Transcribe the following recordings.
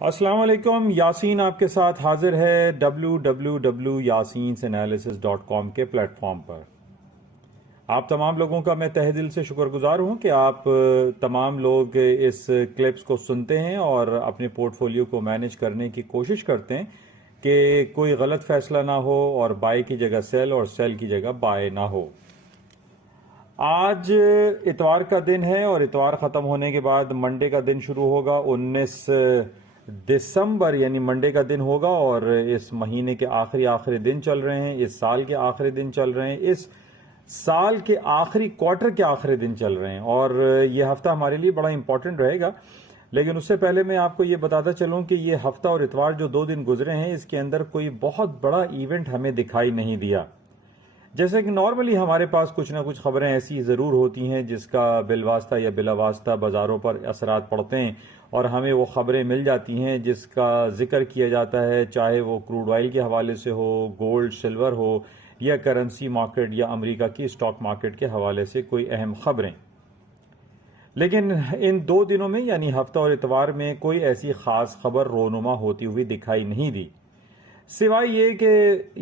अस्सलाम वालेकुम। यासीन आपके साथ हाजिर है www.yasinanalysis.com के प्लेटफॉर्म पर। आप तमाम लोगों का मैं तहे दिल से शुक्रगुजार हूं कि आप तमाम लोग इस क्लिप्स को सुनते हैं और अपने पोर्टफोलियो को मैनेज करने की कोशिश करते हैं कि कोई गलत फैसला ना हो और बाय की जगह सेल और सेल की जगह बाय ना हो। आज इतवार का दिन है और इतवार खत्म होने के बाद मंडे का दिन शुरू होगा। 19 दिसंबर यानी मंडे का दिन होगा और इस महीने के आखिरी दिन चल रहे हैं, इस साल के आखिरी दिन चल रहे हैं, इस साल के आखिरी क्वार्टर के आखिरी दिन चल रहे हैं और ये हफ्ता हमारे लिए बड़ा इंपॉर्टेंट रहेगा। लेकिन उससे पहले मैं आपको ये बताता चलूं कि ये हफ्ता और इतवार जो 2 दिन गुजरे हैं इसके अंदर कोई बहुत बड़ा इवेंट हमें दिखाई नहीं दिया। जैसे कि नॉर्मली हमारे पास कुछ ना कुछ खबरें ऐसी ज़रूर होती हैं जिसका बिलवास्ता या बिलावास्ता बाज़ारों पर असरात पड़ते हैं और हमें वो खबरें मिल जाती हैं जिसका जिक्र किया जाता है, चाहे वो क्रूड ऑयल के हवाले से हो, गोल्ड सिल्वर हो या करेंसी मार्केट या अमेरिका की स्टॉक मार्केट के हवाले से कोई अहम खबरें। लेकिन इन 2 दिनों में यानी हफ्ता और इतवार में कोई ऐसी खास खबर रोनुमा होती हुई दिखाई नहीं दी, सिवाय ये कि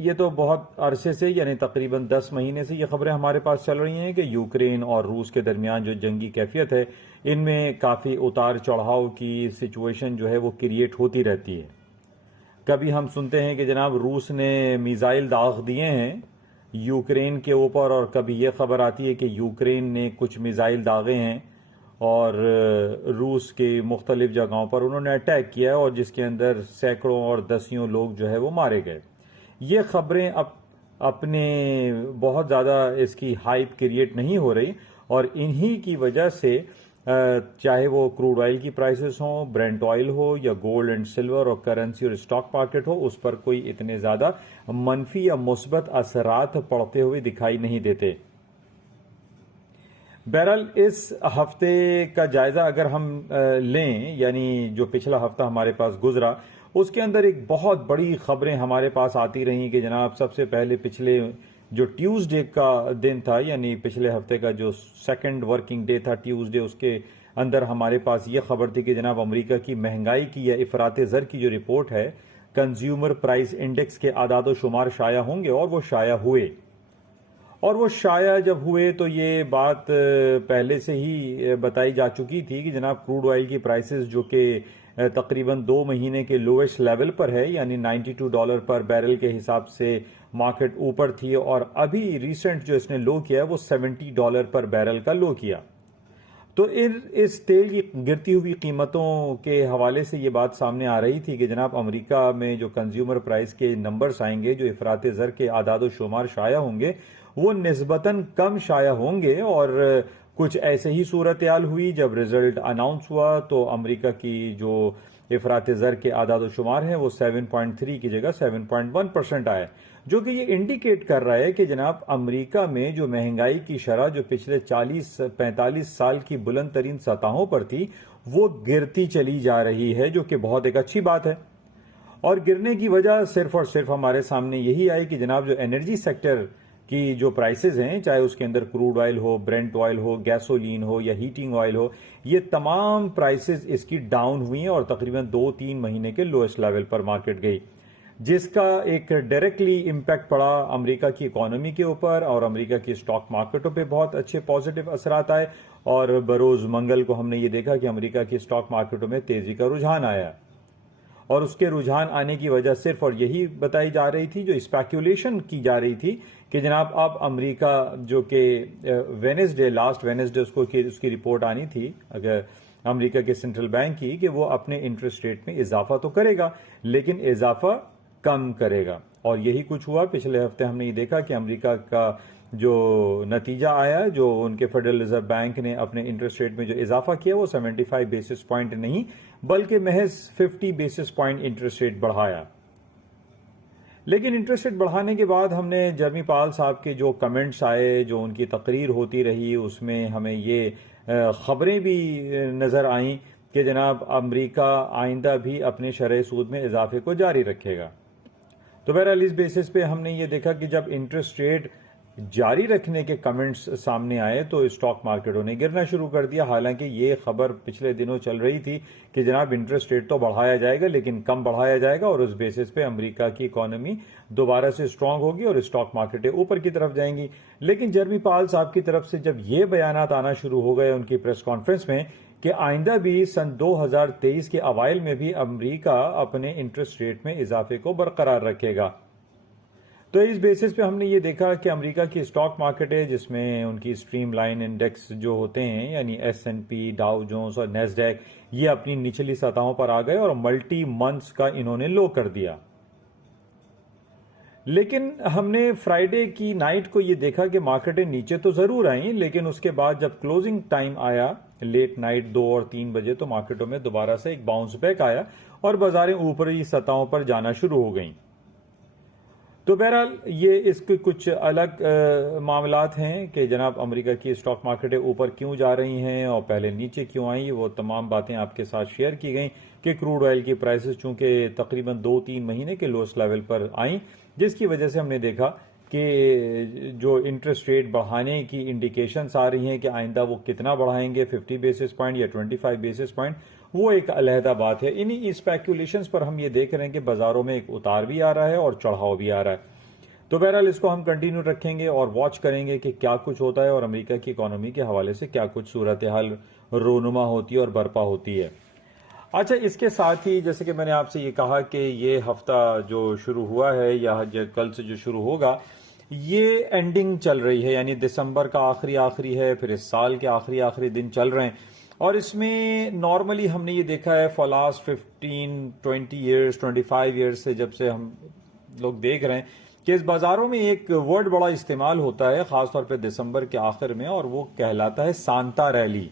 ये तो बहुत अरसे से यानी तकरीबन 10 महीने से ये खबरें हमारे पास चल रही हैं कि यूक्रेन और रूस के दरमियान जो जंगी कैफियत है इनमें काफ़ी उतार चढ़ाव की सिचुएशन जो है वो क्रिएट होती रहती है। कभी हम सुनते हैं कि जनाब रूस ने मिसाइल दाग दिए हैं यूक्रेन के ऊपर और कभी ये खबर आती है कि यूक्रेन ने कुछ मिसाइल दागे हैं और रूस के मुख्तलिफ जगहों पर उन्होंने अटैक किया है और जिसके अंदर सैकड़ों और दसियों लोग जो है वो मारे गए। ये खबरें अपने बहुत ज़्यादा इसकी हाइप क्रिएट नहीं हो रही और इन्हीं की वजह से चाहे वो क्रूड ऑयल की प्राइसेस हों, ब्रेंट ऑयल हो या गोल्ड एंड सिल्वर और करेंसी और स्टॉक मार्केट हो, उस पर कोई इतने ज़्यादा मनफी या मुस्बत असरात पड़ते हुए दिखाई नहीं देते। बहरहाल इस हफ्ते का जायजा अगर हम लें यानी जो पिछला हफ्ता हमारे पास गुजरा उसके अंदर एक बहुत बड़ी खबरें हमारे पास आती रही कि जनाब सबसे पहले पिछले जो ट्यूसडे का दिन था यानी पिछले हफ्ते का जो सेकंड वर्किंग डे था ट्यूसडे, उसके अंदर हमारे पास ये खबर थी कि जनाब अमेरिका की महंगाई की या इफराते ज़र की जो रिपोर्ट है कंज्यूमर प्राइस इंडेक्स के आदाद शुमार शाया होंगे और वो शाया हुए। और वो शाया जब हुए तो ये बात पहले से ही बताई जा चुकी थी कि जनाब क्रूड ऑयल की प्राइसेस जो कि तकरीबन 2 महीने के लोएस्ट लेवल पर है यानी $92 पर बैरल के हिसाब से मार्केट ऊपर थी और अभी रिसेंट जो इसने लो किया है वो $70 पर बैरल का लो किया। तो इस तेल की गिरती हुई कीमतों के हवाले से ये बात सामने आ रही थी कि जनाब अमेरिका में जो कंज्यूमर प्राइस के नंबर्स आएंगे, जो इफराते ज़र के आदाद शुमार शाया होंगे, वो निस्बतन कम शाया होंगे और कुछ ऐसे ही सूरत हाल हुई जब रिजल्ट अनाउंस हुआ तो अमेरिका की जो इफराते ज़र के आदाद शुमार हैं वो 7.3 की जगह 7.1% आए, जो कि ये इंडिकेट कर रहा है कि जनाब अमेरिका में जो महंगाई की शरह जो पिछले 40-45 साल की बुलंद तरीन सतहों पर थी वो गिरती चली जा रही है, जो कि बहुत एक अच्छी बात है। और गिरने की वजह सिर्फ और सिर्फ हमारे सामने यही आई कि जनाब जो एनर्जी सेक्टर की जो प्राइसेस हैं, चाहे उसके अंदर क्रूड ऑयल हो, ब्रेंट ऑयल हो, गैसोलीन हो या हीटिंग ऑयल हो, ये तमाम प्राइसेस इसकी डाउन हुई हैं और तकरीबन 2-3 महीने के लोएस्ट लेवल पर मार्केट गई, जिसका एक डायरेक्टली इम्पैक्ट पड़ा अमेरिका की इकोनॉमी के ऊपर और अमेरिका की स्टॉक मार्केटों पे बहुत अच्छे पॉजिटिव असरात आए। और बरोज मंगल को हमने ये देखा कि अमेरिका की स्टॉक मार्केटों में तेजी का रुझान आया और उसके रुझान आने की वजह सिर्फ और यही बताई जा रही थी, जो स्पेक्यूलेशन की जा रही थी कि जनाब अब अमेरिका जो कि लास्ट वेनेसडे उसकी रिपोर्ट आनी थी अगर अमेरिका के सेंट्रल बैंक की कि वो अपने इंटरेस्ट रेट में इजाफा तो करेगा लेकिन इजाफा कम करेगा। और यही कुछ हुआ। पिछले हफ्ते हमने ये देखा कि अमेरिका का जो नतीजा आया, जो उनके फेडरल रिजर्व बैंक ने अपने इंटरेस्ट रेट में जो इजाफा किया वो 75 बेसिस पॉइंट नहीं बल्कि महज 50 बेसिस पॉइंट इंटरेस्ट रेट बढ़ाया। लेकिन इंटरेस्ट रेट बढ़ाने के बाद हमने जर्मी पाल साहब के जो कमेंट्स आए, जो उनकी तकरीर होती रही, उसमें हमें ये खबरें भी नजर आईं कि जनाब अमेरिका आइंदा भी अपने शरह सूद में इजाफे को जारी रखेगा। तो बहरहाल इस बेसिस पे हमने ये देखा कि जब इंटरेस्ट रेट जारी रखने के कमेंट्स सामने आए तो स्टॉक मार्केटों ने गिरना शुरू कर दिया। हालांकि ये खबर पिछले दिनों चल रही थी कि जनाब इंटरेस्ट रेट तो बढ़ाया जाएगा लेकिन कम बढ़ाया जाएगा और उस बेसिस पे अमेरिका की इकोनॉमी दोबारा से स्ट्रांग होगी और स्टॉक मार्केटें ऊपर की तरफ जाएंगी। लेकिन जर्मी पाल साहब की तरफ से जब ये बयानात आना शुरू हो गए उनकी प्रेस कॉन्फ्रेंस में कि आइंदा भी सन 2023 के अवाइल में भी अमेरिका अपने इंटरेस्ट रेट में इजाफे को बरकरार रखेगा, तो इस बेसिस पे हमने ये देखा कि अमेरिका की स्टॉक मार्केट है जिसमें उनकी स्ट्रीमलाइन इंडेक्स जो होते हैं यानी S&P, डाउ जोन्स और नेस्डैक, ये अपनी निचली सतहों पर आ गए और मल्टी मंथ्स का इन्होंने लो कर दिया। लेकिन हमने फ्राइडे की नाइट को ये देखा कि मार्केटें नीचे तो जरूर आई लेकिन उसके बाद जब क्लोजिंग टाइम आया लेट नाइट 2 और 3 बजे तो मार्केटों में दोबारा से एक बाउंस बैक आया और बाजारें ऊपरी सतहों पर जाना शुरू हो गईं। तो बहरहाल ये इसके कुछ अलग मामलात हैं कि जनाब अमेरिका की स्टॉक मार्केटें ऊपर क्यों जा रही हैं और पहले नीचे क्यों आई, वो तमाम बातें आपके साथ शेयर की गई कि क्रूड ऑयल की प्राइसेस चूंकि तकरीबन 2-3 महीने के लोएस्ट लेवल पर आई, जिसकी वजह से हमने देखा कि जो इंटरेस्ट रेट बढ़ाने की इंडिकेशंस आ रही हैं कि आइंदा वो कितना बढ़ाएंगे 50 बेसिस पॉइंट या 25 बेसिस पॉइंट, वो एक अलहदा बात है। इन्हीं स्पेकुलेशंस पर हम ये देख रहे हैं कि बाजारों में एक उतार भी आ रहा है और चढ़ाव भी आ रहा है। तो बहरहाल इसको हम कंटिन्यू रखेंगे और वॉच करेंगे कि क्या कुछ होता है और अमेरिका की इकोनॉमी के हवाले से क्या कुछ सूरत हाल रोनुमा होती है और बर्पा होती है। अच्छा, इसके साथ ही जैसे कि मैंने आपसे ये कहा कि ये हफ्ता जो शुरू हुआ है या कल से जो शुरू होगा ये एंडिंग चल रही है, यानी दिसंबर का आखिरी है, फिर इस साल के आखिरी दिन चल रहे हैं और इसमें नॉर्मली हमने ये देखा है फॉर लास्ट 15-20 ईयर्स 25 ईयर्स से जब से हम लोग देख रहे हैं कि इस बाजारों में एक वर्ड बड़ा इस्तेमाल होता है खासतौर पे दिसंबर के आखिर में और वो कहलाता है सांता रैली।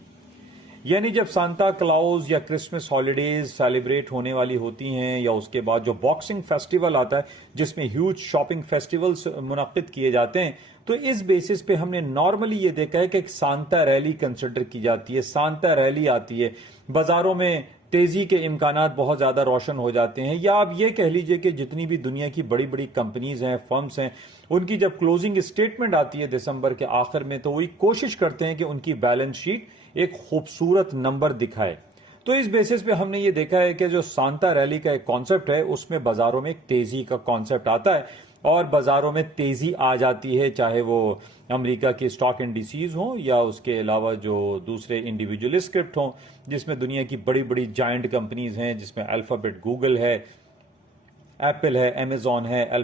यानी जब सांता क्लाउज या क्रिसमस हॉलीडेज सेलिब्रेट होने वाली होती हैं या उसके बाद जो बॉक्सिंग फेस्टिवल आता है जिसमें ह्यूज शॉपिंग फेस्टिवल्स मुनक्किद किए जाते हैं, तो इस बेसिस पे हमने नॉर्मली ये देखा है कि एक सांता रैली कंसिडर की जाती है, सांता रैली आती है, बाजारों में तेजी के इम्कानात बहुत ज्यादा रोशन हो जाते हैं। या आप ये कह लीजिए कि जितनी भी दुनिया की बड़ी बड़ी कंपनीज हैं, फर्म्स हैं, उनकी जब क्लोजिंग स्टेटमेंट आती है दिसंबर के आखिर में तो वही कोशिश करते हैं कि उनकी बैलेंस शीट एक खूबसूरत नंबर दिखाए। तो इस बेसिस पे हमने ये देखा है कि जो सांता रैली का एक कॉन्सेप्ट है उसमें बाजारों में एक तेजी का कॉन्सेप्ट आता है और बाजारों में तेजी आ जाती है, चाहे वो अमेरिका की स्टॉक इंडिसीज हों या उसके अलावा जो दूसरे इंडिविजुअल स्क्रिप्ट हों जिसमें दुनिया की बड़ी बड़ी जायंट कंपनीज हैं, जिसमें अल्फाबेट गूगल है, एप्पल है, अमेजॉन है,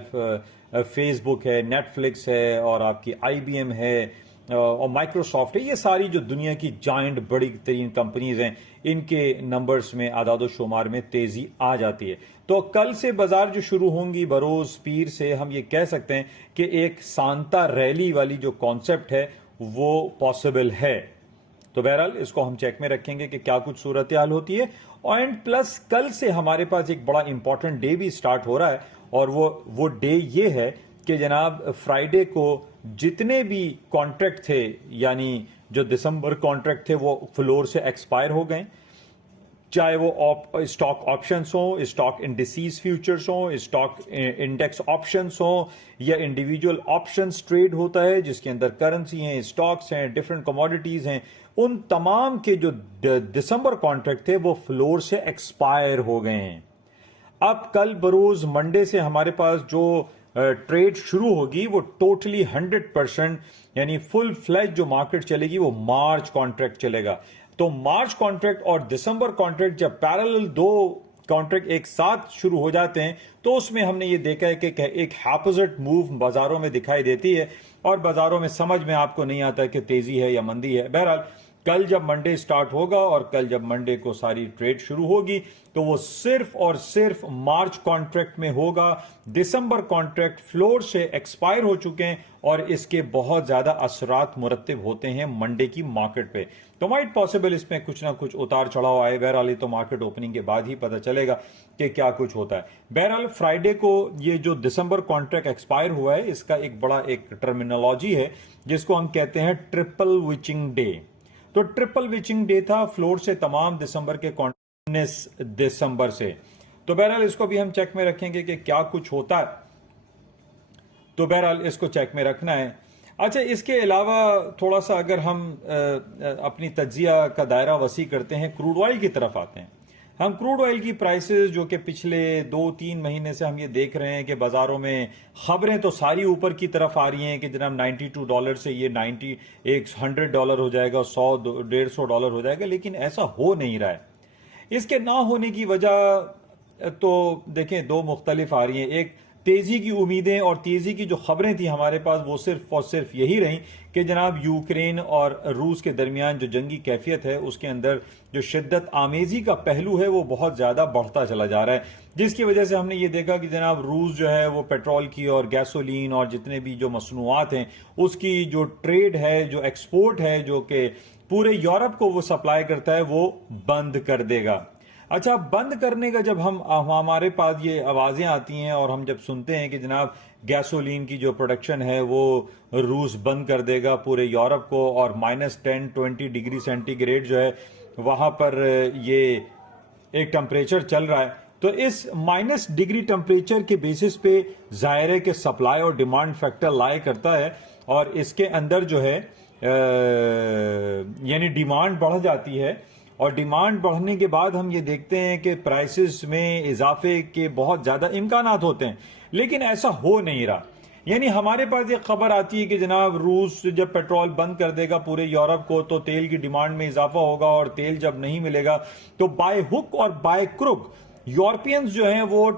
फेसबुक है, नेटफ्लिक्स है और आपकी IBM है और माइक्रोसॉफ्ट है। ये सारी जो दुनिया की जायंट बड़ी तरीन कंपनीज हैं इनके नंबर्स में आदाद शुमार में तेजी आ जाती है। तो कल से बाजार जो शुरू होंगी बरोज पीर से हम ये कह सकते हैं कि एक सांता रैली वाली जो कॉन्सेप्ट है वो पॉसिबल है। तो बहरहाल इसको हम चेक में रखेंगे कि क्या कुछ सूरत हाल होती है। एंड प्लस कल से हमारे पास एक बड़ा इंपॉर्टेंट डे भी स्टार्ट हो रहा है और वो डे ये है कि जनाब फ्राइडे को जितने भी कॉन्ट्रैक्ट थे यानी जो दिसंबर कॉन्ट्रैक्ट थे वो फ्लोर से एक्सपायर हो गए, चाहे वो स्टॉक ऑप्शंस हो, स्टॉक इंडिसीज फ्यूचर्स हो, स्टॉक इंडेक्स ऑप्शंस हो या इंडिविजुअल ऑप्शंस ट्रेड होता है जिसके अंदर करेंसी हैं, स्टॉक्स हैं, डिफरेंट कमोडिटीज हैं, उन तमाम के जो दिसंबर कॉन्ट्रैक्ट थे वो फ्लोर से एक्सपायर हो गए हैं। अब कल बरोज मंडे से हमारे पास जो ट्रेड शुरू होगी वो टोटली 100% यानी फुल फ्लैज जो मार्केट चलेगी वो मार्च कॉन्ट्रैक्ट चलेगा। तो मार्च कॉन्ट्रैक्ट और दिसंबर कॉन्ट्रैक्ट जब पैरेलल दो कॉन्ट्रैक्ट एक साथ शुरू हो जाते हैं तो उसमें हमने ये देखा है कि एक हैपोजिट मूव बाजारों में दिखाई देती है और बाजारों में समझ में आपको नहीं आता कि तेजी है या मंदी है। बहरहाल कल जब मंडे स्टार्ट होगा और कल जब मंडे को सारी ट्रेड शुरू होगी तो वो सिर्फ और सिर्फ मार्च कॉन्ट्रैक्ट में होगा। दिसंबर कॉन्ट्रैक्ट फ्लोर से एक्सपायर हो चुके हैं और इसके बहुत ज्यादा असरात मुरत्तिब होते हैं मंडे की मार्केट पे। तो माइट पॉसिबल इसमें कुछ ना कुछ उतार चढ़ाव आए। बहरहाल तो मार्केट ओपनिंग के बाद ही पता चलेगा कि क्या कुछ होता है। बहरहाल फ्राइडे को ये जो दिसंबर कॉन्ट्रैक्ट एक्सपायर हुआ है इसका एक बड़ा एक टर्मिनोलॉजी है जिसको हम कहते हैं ट्रिपल विचिंग डे। तो ट्रिपल विचिंग डे था फ्लोर से तमाम दिसंबर के 19 दिसंबर से। तो बहरहाल इसको भी हम चेक में रखेंगे कि क्या कुछ होता है। तो बहरहाल इसको चेक में रखना है। अच्छा, इसके अलावा थोड़ा सा अगर हम अपनी तज्जिया का दायरा वसी करते हैं, क्रूड ऑयल की तरफ आते हैं। हम क्रूड ऑयल की प्राइसेस जो कि पिछले 2-3 महीने से हम ये देख रहे हैं कि बाजारों में खबरें तो सारी ऊपर की तरफ आ रही हैं कि जनाब $92 से ये $100 हो जाएगा, $100-150 हो जाएगा, लेकिन ऐसा हो नहीं रहा है। इसके ना होने की वजह तो देखें दो मुख्तलिफ आ रही हैं। एक, तेजी की उम्मीदें और तेजी की जो खबरें थी हमारे पास वो सिर्फ और सिर्फ यही रही कि जनाब यूक्रेन और रूस के दरमियान जो जंगी कैफियत है उसके अंदर जो शिद्दत आमेजी का पहलू है वो बहुत ज्यादा बढ़ता चला जा रहा है, जिसकी वजह से हमने ये देखा कि जनाब रूस जो है वो पेट्रोल की और गैसोलीन और जितने भी जो मसनूआत हैं उसकी जो ट्रेड है, जो एक्सपोर्ट है, जो कि पूरे यूरोप को वो सप्लाई करता है, वो बंद कर देगा। अच्छा, बंद करने का जब हम हमारे पास ये आवाजें आती हैं और हम जब सुनते हैं कि जनाब गैसोलीन की जो प्रोडक्शन है वो रूस बंद कर देगा पूरे यूरोप को और -10-20 डिग्री सेंटीग्रेड जो है वहां पर ये एक टेम्परेचर चल रहा है, तो इस -डिग्री टेम्परेचर के बेसिस पे जाहिर है कि सप्लाई और डिमांड फैक्टर लाई करता है और इसके अंदर जो है यानी डिमांड बढ़ जाती है और डिमांड बढ़ने के बाद हम ये देखते हैं कि प्राइसेस में इजाफे के बहुत ज्यादा इम्कानात होते हैं, लेकिन ऐसा हो नहीं रहा। यानी हमारे पास एक खबर आती है कि जनाब रूस जब पेट्रोल बंद कर देगा पूरे यूरोप को तो तेल की डिमांड में इजाफा होगा और तेल जब नहीं मिलेगा तो बाय हुक और बाय क्रुक यूरोपियंस जो हैं वो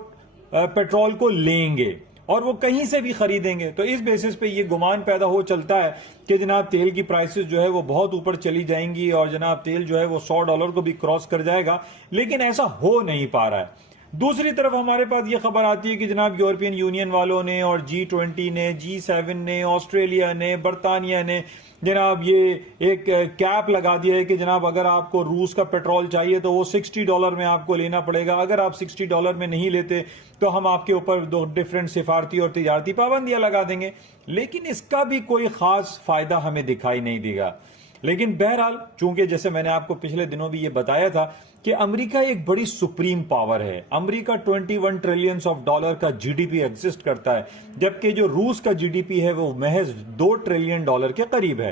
पेट्रोल को लेंगे और वो कहीं से भी खरीदेंगे। तो इस बेसिस पे ये गुमान पैदा हो चलता है कि जनाब तेल की प्राइसेस जो है वो बहुत ऊपर चली जाएंगी और जनाब तेल जो है वो $100 को भी क्रॉस कर जाएगा, लेकिन ऐसा हो नहीं पा रहा है। दूसरी तरफ हमारे पास ये खबर आती है कि जनाब यूरोपियन यूनियन वालों ने और G20 ने, G7 ने, ऑस्ट्रेलिया ने, बरतानिया ने जनाब ये एक कैप लगा दिया है कि जनाब अगर आपको रूस का पेट्रोल चाहिए तो वो $60 में आपको लेना पड़ेगा, अगर आप $60 में नहीं लेते तो हम आपके ऊपर दो डिफरेंट सिफारती और तिजारती पाबंदियां लगा देंगे। लेकिन इसका भी कोई खास फायदा हमें दिखाई नहीं देगा। लेकिन बहरहाल चूंकि जैसे मैंने आपको पिछले दिनों भी ये बताया था कि अमेरिका एक बड़ी सुप्रीम पावर है, अमेरिका 21 ट्रिलियन डॉलर का जीडीपी एग्जिस्ट करता है, जबकि जो रूस का जीडीपी है वो महज $2 ट्रिलियन के करीब है।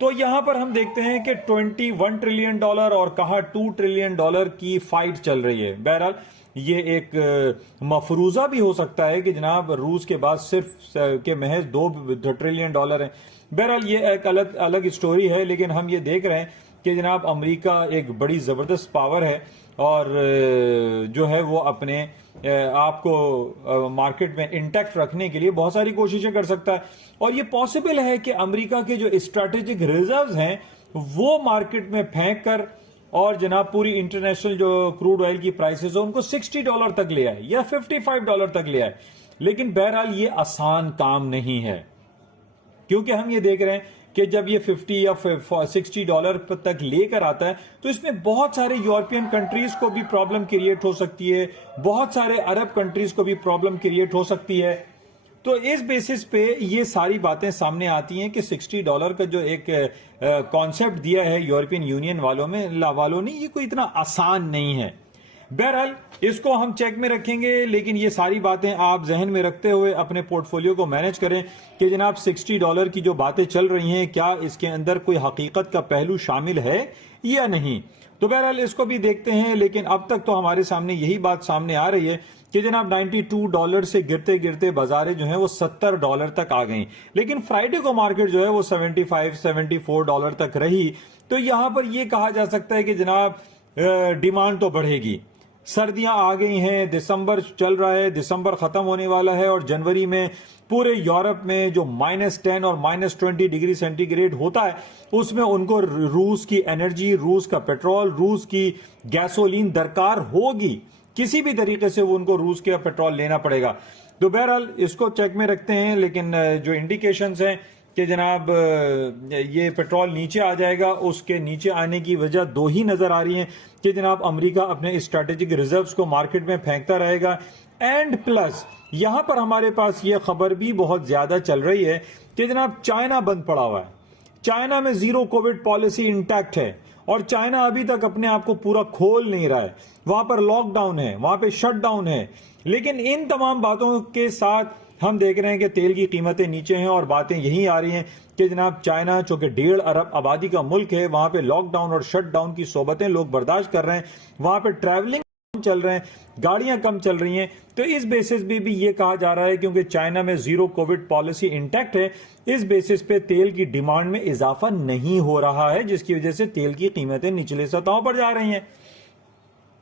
तो यहां पर हम देखते हैं कि $21 ट्रिलियन और कहा $2 ट्रिलियन की फाइट चल रही है। बहरहाल ये एक मफरूजा भी हो सकता है कि जनाब रूस के बाद सिर्फ के महज $2 ट्रिलियन है। बहरहाल ये एक अलग स्टोरी है, लेकिन हम ये देख रहे हैं कि जनाब अमेरिका एक बड़ी जबरदस्त पावर है और जो है वो अपने आप को मार्केट में इंटैक्ट रखने के लिए बहुत सारी कोशिशें कर सकता है और ये पॉसिबल है कि अमेरिका के जो स्ट्रेटेजिक रिजर्व्स हैं वो मार्केट में फेंक कर और जनाब पूरी इंटरनेशनल जो क्रूड ऑयल की प्राइसेस है उनको $60 तक ले आए या $55 तक ले आए। लेकिन बहरहाल ये आसान काम नहीं है, क्योंकि हम ये देख रहे हैं कि जब ये 50 या $60 तक लेकर आता है तो इसमें बहुत सारे यूरोपियन कंट्रीज को भी प्रॉब्लम क्रिएट हो सकती है, बहुत सारे अरब कंट्रीज को भी प्रॉब्लम क्रिएट हो सकती है। तो इस बेसिस पे ये सारी बातें सामने आती हैं कि $60 का जो एक कॉन्सेप्ट दिया है यूरोपियन यूनियन वालों ने ये कोई इतना आसान नहीं है। बहरहाल इसको हम चेक में रखेंगे, लेकिन ये सारी बातें आप जहन में रखते हुए अपने पोर्टफोलियो को मैनेज करें कि जनाब $60 की जो बातें चल रही हैं क्या इसके अंदर कोई हकीकत का पहलू शामिल है या नहीं। तो बहरहाल इसको भी देखते हैं, लेकिन अब तक तो हमारे सामने यही बात सामने आ रही है कि जनाब $92 से गिरते गिरते बाजारें जो हैं वो $70 तक आ गई, लेकिन फ्राइडे को मार्केट जो है वो $75-74 तक रही। तो यहां पर यह कहा जा सकता है कि जनाब डिमांड तो बढ़ेगी, सर्दियां आ गई हैं, दिसंबर चल रहा है, दिसंबर खत्म होने वाला है और जनवरी में पूरे यूरोप में जो -10 और -20 डिग्री सेंटीग्रेड होता है उसमें उनको रूस की एनर्जी, रूस का पेट्रोल, रूस की गैसोलीन दरकार होगी, किसी भी तरीके से वो उनको रूस का पेट्रोल लेना पड़ेगा। तो बहरहाल इसको चेक में रखते हैं, लेकिन जो इंडिकेशंस हैं कि जनाब ये पेट्रोल नीचे आ जाएगा, उसके नीचे आने की वजह दो ही नजर आ रही हैं कि जनाब अमेरिका अपने स्ट्रेटेजिक रिजर्व्स को मार्केट में फेंकता रहेगा एंड प्लस यहां पर हमारे पास ये खबर भी बहुत ज्यादा चल रही है कि जनाब चाइना बंद पड़ा हुआ है, चाइना में जीरो कोविड पॉलिसी इंटैक्ट है और चाइना अभी तक अपने आप को पूरा खोल नहीं रहा है, वहां पर लॉकडाउन है, वहां पे शटडाउन है। लेकिन इन तमाम बातों के साथ हम देख रहे हैं कि तेल की कीमतें नीचे हैं और बातें यही आ रही हैं कि जनाब चाइना चूंकि 1.5 अरब आबादी का मुल्क है, वहां पे लॉकडाउन और शटडाउन की सोबतें लोग बर्दाश्त कर रहे हैं, वहां पे ट्रैवलिंग चल रहे हैं, गाड़ियां कम चल रही हैं। तो इस बेसिस पे भी ये कहा जा रहा है क्योंकि चाइना में जीरो कोविड पॉलिसी इंटैक्ट है, इस बेसिस पे तेल की डिमांड में इजाफा नहीं हो रहा है, जिसकी वजह से तेल की कीमतें निचले सतहों पर जा रही हैं।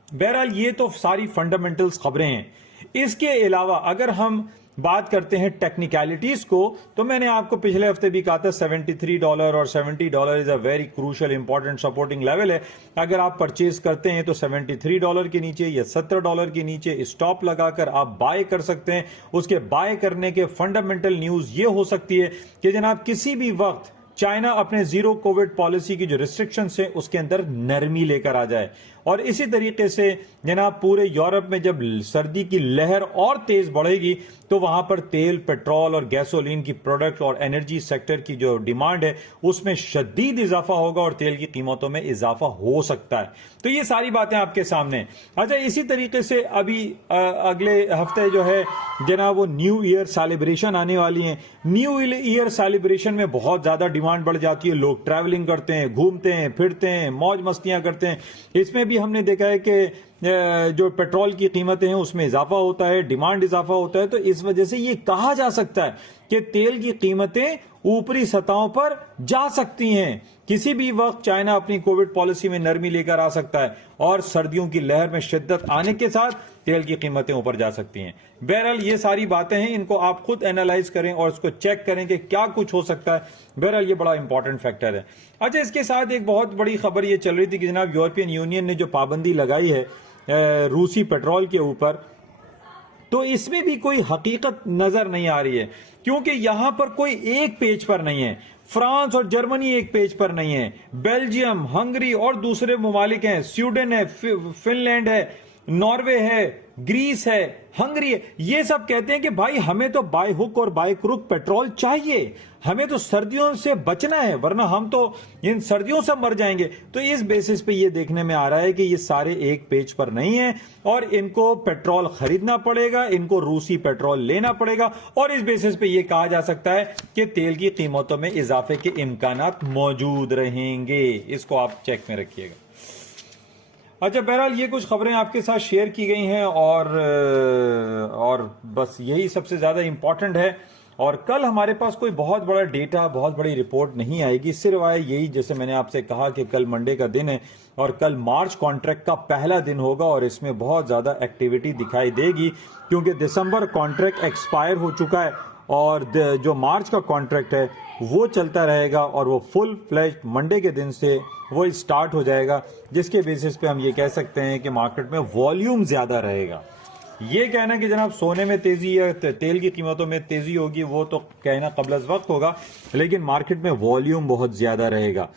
बहरहाल ये तो सारी फंडामेंटल्स खबरें हैं। इसके अलावा अगर हम बात करते हैं टेक्निकलिटीज को, तो मैंने आपको पिछले हफ्ते भी कहा था $73 और $70 is a very crucial important supporting level है। अगर आप परचेज करते हैं तो $73 के नीचे या $70 के नीचे स्टॉप लगाकर आप बाय कर सकते हैं। उसके बाय करने के फंडामेंटल न्यूज ये हो सकती है कि जनाब किसी भी वक्त चाइना अपने जीरो कोविड पॉलिसी की जो रिस्ट्रिक्शंस है उसके अंदर नरमी लेकर आ जाए, और इसी तरीके से जनाब पूरे यूरोप में जब सर्दी की लहर और तेज बढ़ेगी तो वहां पर तेल, पेट्रोल और गैसोलीन की प्रोडक्ट और एनर्जी सेक्टर की जो डिमांड है उसमें शदीद इजाफा होगा और तेल की कीमतों में इजाफा हो सकता है। तो ये सारी बातें आपके सामने। अच्छा, इसी तरीके से अभी अगले हफ्ते जो है जनाब वो न्यू ईयर सेलिब्रेशन आने वाली है। न्यू ईयर सेलिब्रेशन में बहुत ज्यादा डिमांड बढ़ जाती है, लोग ट्रैवलिंग करते हैं, घूमते हैं, फिरते हैं, मौज मस्तियां करते हैं। इसमें भी हमने देखा है कि जो पेट्रोल की कीमतें हैं उसमें इजाफा होता है, डिमांड इजाफा होता है। तो इस वजह से ये कहा जा सकता है कि तेल की कीमतें ऊपरी सतहों पर जा सकती हैं। किसी भी वक्त चाइना अपनी कोविड पॉलिसी में नरमी लेकर आ सकता है और सर्दियों की लहर में शिद्दत आने के साथ तेल की कीमतें ऊपर जा सकती हैं। बहरहाल ये सारी बातें हैं, इनको आप खुद एनालाइज करें और इसको चेक करें कि क्या कुछ हो सकता है। बहरहाल ये बड़ा इंपॉर्टेंट फैक्टर है। अच्छा, इसके साथ एक बहुत बड़ी खबर ये चल रही थी कि जनाब यूरोपियन यूनियन ने जो पाबंदी लगाई है रूसी पेट्रोल के ऊपर, तो इसमें भी कोई हकीकत नजर नहीं आ रही है, क्योंकि यहां पर कोई एक पेज पर नहीं है। फ्रांस और जर्मनी एक पेज पर नहीं है, बेल्जियम, हंगरी और दूसरे ममालिक हैं, स्वीडन है, फिनलैंड है, नॉर्वे है, ग्रीस है, हंगरी है। ये सब कहते हैं कि भाई हमें तो बाय हुक और बाय क्रुक पेट्रोल चाहिए, हमें तो सर्दियों से बचना है, वरना हम तो इन सर्दियों से मर जाएंगे। तो इस बेसिस पे ये देखने में आ रहा है कि ये सारे एक पेज पर नहीं है और इनको पेट्रोल खरीदना पड़ेगा, इनको रूसी पेट्रोल लेना पड़ेगा, और इस बेसिस पे ये कहा जा सकता है कि तेल की कीमतों में इजाफे के इम्कानात मौजूद रहेंगे। इसको आप चेक में रखिएगा। अच्छा, बहरहाल ये कुछ खबरें आपके साथ शेयर की गई हैं और बस यही सबसे ज्यादा इंपॉर्टेंट है। और कल हमारे पास कोई बहुत बड़ा डेटा, बहुत बड़ी रिपोर्ट नहीं आएगी, सिवाय यही जैसे मैंने आपसे कहा कि कल मंडे का दिन है और कल मार्च कॉन्ट्रैक्ट का पहला दिन होगा और इसमें बहुत ज्यादा एक्टिविटी दिखाई देगी, क्योंकि दिसंबर कॉन्ट्रैक्ट एक्सपायर हो चुका है और जो मार्च का कॉन्ट्रैक्ट है वो चलता रहेगा और वो फुल फ्लैश मंडे के दिन से वो स्टार्ट हो जाएगा, जिसके बेसिस पे हम ये कह सकते हैं कि मार्केट में वॉल्यूम ज्यादा रहेगा। ये कहना कि जनाब सोने में तेजी या तेल की कीमतों में तेजी होगी वो तो कहना कबल अज़ वक्त होगा, लेकिन मार्केट में वॉल्यूम बहुत ज्यादा रहेगा।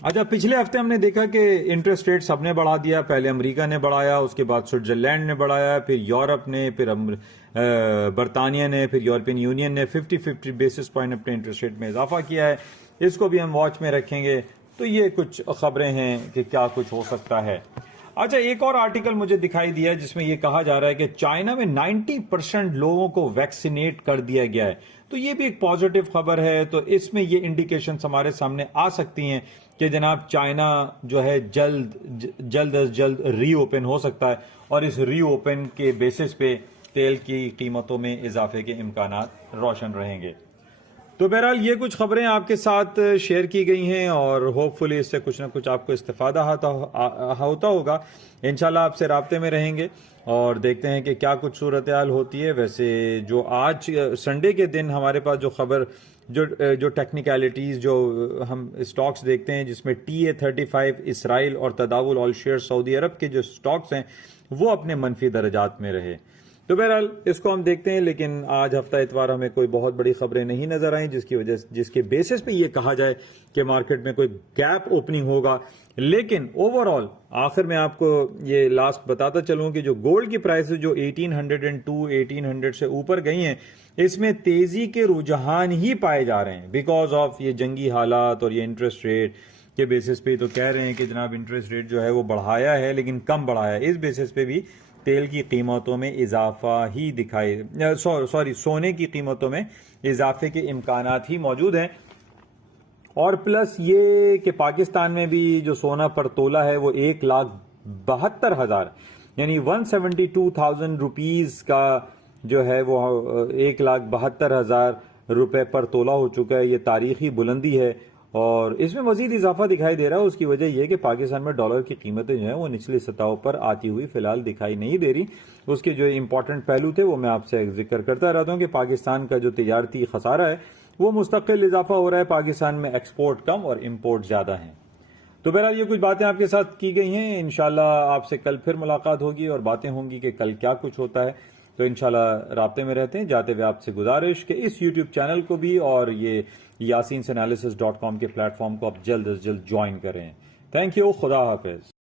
अच्छा, पिछले हफ्ते हमने देखा कि इंटरेस्ट रेट सबने बढ़ा दिया। पहले अमेरिका ने बढ़ाया, उसके बाद स्विट्जरलैंड ने बढ़ाया, फिर यूरोप ने, फिर बरतानिया ने, फिर यूरोपियन यूनियन ने 50-50 बेसिस पॉइंट अपने इंटरेस्ट रेट में इजाफा किया है। इसको भी हम वॉच में रखेंगे। तो ये कुछ खबरें हैं कि क्या कुछ हो सकता है। अच्छा, एक और आर्टिकल मुझे दिखाई दिया जिसमें यह कहा जा रहा है कि चाइना में 90% लोगों को वैक्सीनेट कर दिया गया है। तो ये भी एक पॉजिटिव खबर है। तो इसमें ये इंडिकेशन हमारे सामने आ सकती हैं कि जनाब चाइना जो है जल्द अज जल्द रीओपन हो सकता है और इस रीओपन के बेसिस पे तेल की कीमतों में इजाफे के इम्कानात रोशन रहेंगे। तो बहरहाल ये कुछ खबरें आपके साथ शेयर की गई हैं और होपफुली इससे कुछ ना कुछ आपको इस्तेफादा होता होगा। इंशाल्लाह आपसे राब्ते में रहेंगे और देखते हैं कि क्या कुछ सूरत हाल होती है। वैसे जो आज संडे के दिन हमारे पास जो खबर जो टेक्निकलिटीज जो हम स्टॉक्स देखते हैं, जिसमें TA-35 इसराइल और तदावुल ऑल शेयर सऊदी अरब के जो स्टॉक्स हैं वो अपने मनफी दर्जात में रहे। तो बहरहाल इसको हम देखते हैं, लेकिन आज हफ्ता इतवार हमें कोई बहुत बड़ी खबरें नहीं नजर आई जिसके बेसिस पे ये कहा जाए कि मार्केट में कोई गैप ओपनिंग होगा। लेकिन ओवरऑल आखिर में आपको ये लास्ट बताता चलूं कि जो गोल्ड की प्राइसेस जो 1802 1800 से ऊपर गई हैं, इसमें तेजी के रुझान ही पाए जा रहे हैं बिकॉज ऑफ ये जंगी हालात और ये इंटरेस्ट रेट के बेसिस पे। तो कह रहे हैं कि जनाब इंटरेस्ट रेट जो है वो बढ़ाया है लेकिन कम बढ़ाया है। इस बेसिस पे भी तेल की कीमतों में इजाफा ही सोने की कीमतों में इजाफे के इम्कानात ही मौजूद हैं। और प्लस ये कि पाकिस्तान में भी जो सोना पर तोला है वो 1,72,000 यानी 172,000 रुपीज का जो है वो 1,72,000 रुपए पर तोला हो चुका है। ये तारीखी बुलंदी है और इसमें मजीद इजाफा दिखाई दे रहा है। उसकी वजह यह है कि पाकिस्तान में डॉलर की कीमतें जो है वो निचली सतहों पर आती हुई फिलहाल दिखाई नहीं दे रही। उसके जो इंपॉर्टेंट पहलू थे वो मैं आपसे जिक्र करता रहता हूँ कि पाकिस्तान का जो तिजारती खसारा है वो मुस्तकिल इजाफा हो रहा है। पाकिस्तान में एक्सपोर्ट कम और इम्पोर्ट ज्यादा है। तो बहरहाल ये कुछ बातें आपके साथ की गई हैं। इंशाल्लाह आपसे कल फिर मुलाकात होगी और बातें होंगी कि कल क्या कुछ होता है। तो इंशाल्लाह राब्ते में रहते हैं। जाते हुए आपसे गुजारिश कि इस यूट्यूब चैनल को भी और ये yasinanalysis.com के प्लेटफॉर्म को आप जल्द अज जल्द ज्वाइन करें। Thank you. खुदा हाफिज।